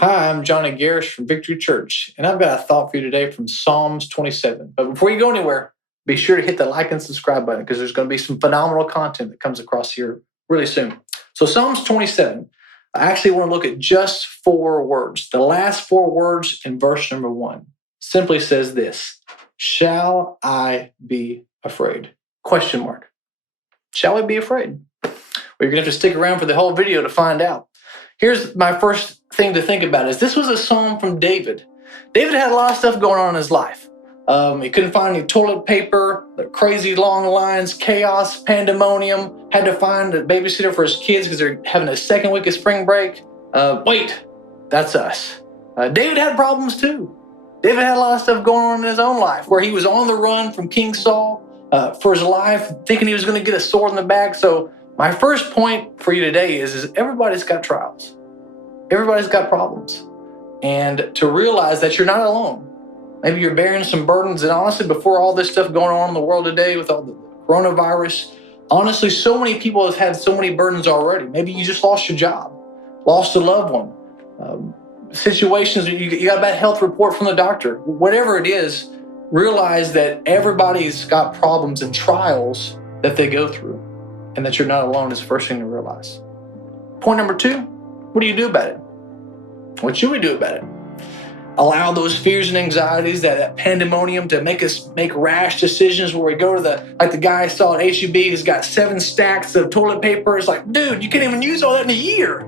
Hi, I'm Johnny Gierisch from Victory Church, and I've got a thought for you today from Psalms 27. But before you go anywhere, be sure to hit the like and subscribe button because there's going to be some phenomenal content that comes across here really soon. So Psalms 27, I actually want to look at just 4 words. The last 4 words in verse number 1 simply says this: shall I be afraid? Question mark. Shall I be afraid? Well, you're going to have to stick around for the whole video to find out. Here's my first thing to think about is this was a psalm from David. David had a lot of stuff going on in his life. He couldn't find any toilet paper, the crazy long lines, chaos, pandemonium, had to find a babysitter for his kids because they're having a second week of spring break. Wait, that's us. David had problems too. David had a lot of stuff going on in his own life where he was on the run from King Saul for his life, thinking he was going to get a sword in the back. So my first point for you today is everybody's got trials. Everybody's got problems. And to realize that you're not alone. Maybe you're bearing some burdens. And honestly, before all this stuff going on in the world today with all the coronavirus, honestly, so many people have had so many burdens already. Maybe you just lost your job, lost a loved one, situations, you got a bad health report from the doctor. Whatever it is, realize that everybody's got problems and trials that they go through. And that you're not alone is the first thing to realize. Point number 2, what do you do about it? What should we do about it? Allow those fears and anxieties, that pandemonium to make us make rash decisions where we go to the guy I saw at HEB who's got 7 stacks of toilet paper. It's like, dude, you can't even use all that in a year.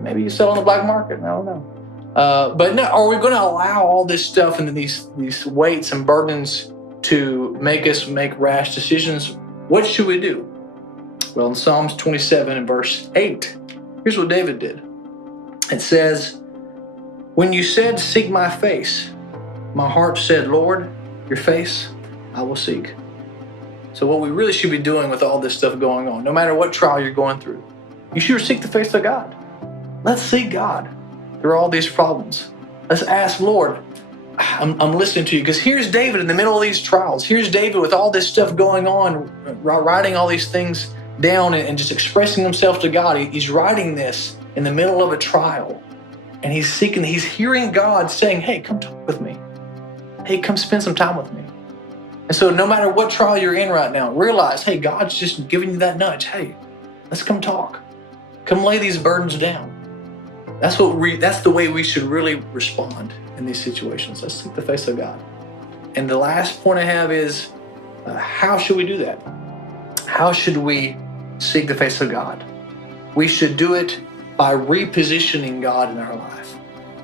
Maybe you sell on the black market. I don't know. But no, are we going to allow all this stuff and these weights and burdens to make us make rash decisions? What should we do? Well, in Psalms 27 and verse 8, here's what David did. It says, when you said, seek my face, my heart said, Lord, your face I will seek. So what we really should be doing with all this stuff going on, no matter what trial you're going through, you should seek the face of God. Let's seek God through all these problems. Let's ask, Lord, I'm listening to you. Because here's David in the middle of these trials. Here's David with all this stuff going on, writing all these things down and just expressing himself to God. He's writing this in the middle of a trial. And he's hearing God saying, hey, come talk with me. Hey, come spend some time with me. And so no matter what trial you're in right now, realize, hey, God's just giving you that nudge. Hey, let's come talk. Come lay these burdens down. That's the way we should really respond in these situations. Let's seek the face of God. And the last point I have is, how should we do that? How should we seek the face of God? We should do it by repositioning God in our life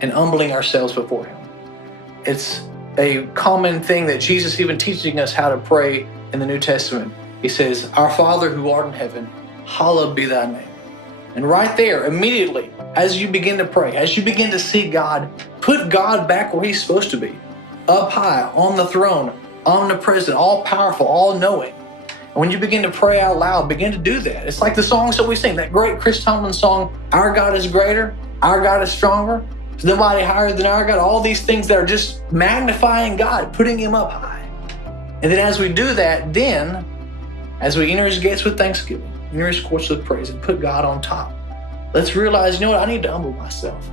and humbling ourselves before Him. It's a common thing that Jesus even teaching us how to pray in the New Testament. He says, our Father who art in heaven, hallowed be thy name. And right there, immediately, as you begin to pray, as you begin to seek God, put God back where He's supposed to be, up high, on the throne, omnipresent, all-powerful, all-knowing. And when you begin to pray out loud, begin to do that. It's like the songs that we sing, that great Chris Tomlin song, Our God is greater, our God is stronger, there's nobody higher than our God. All these things that are just magnifying God, putting Him up high. And then as we do that, then, as we enter His gates with thanksgiving, enter His courts with praise, and put God on top, let's realize, you know what, I need to humble myself.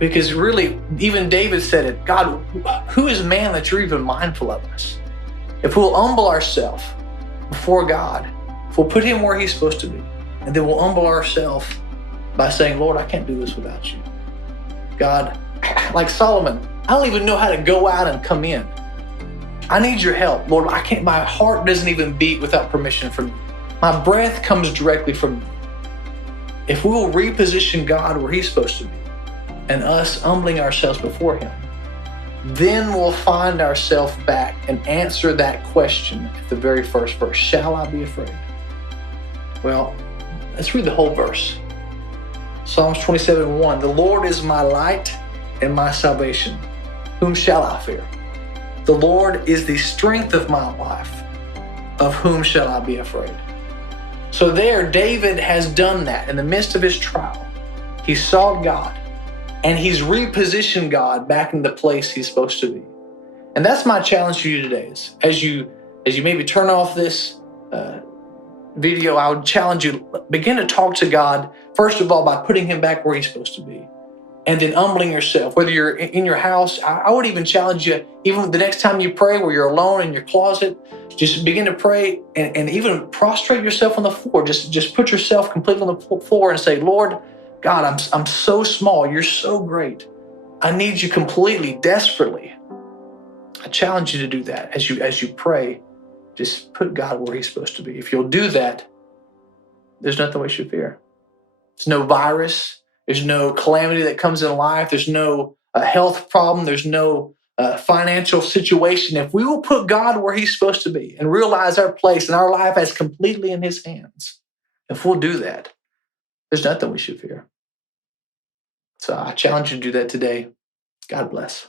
Because really, even David said it, God, who is man that you're even mindful of us? If we'll humble ourselves before God, if we'll put Him where He's supposed to be, and then we'll humble ourselves by saying, Lord, I can't do this without you. God, like Solomon, I don't even know how to go out and come in. I need your help. Lord, I can't, my heart doesn't even beat without permission from you. My breath comes directly from you. If we will reposition God where He's supposed to be, and us humbling ourselves before Him, then we'll find ourselves back and answer that question at the very first verse. Shall I be afraid? Well, let's read the whole verse. Psalms 27:1. The Lord is my light and my salvation. Whom shall I fear? The Lord is the strength of my life. Of whom shall I be afraid? So there, David has done that in the midst of his trial. He sought God. And he's repositioned God back in the place He's supposed to be. And that's my challenge to you today. Is as you maybe turn off this video, I would challenge you, begin to talk to God, first of all, by putting Him back where He's supposed to be. and then humbling yourself, whether you're in your house. I would even challenge you, even the next time you pray where you're alone in your closet, just begin to pray and even prostrate yourself on the floor. Just put yourself completely on the floor and say, Lord God, I'm so small. You're so great. I need you completely, desperately. I challenge you to do that as you pray. Just put God where he's supposed to be. If you'll do that, there's nothing we should fear. There's no virus. There's no calamity that comes in life. There's no health problem. There's no financial situation. If we will put God where he's supposed to be and realize our place and our life as completely in his hands, if we'll do that, there's nothing we should fear. So I challenge you to do that today. God bless.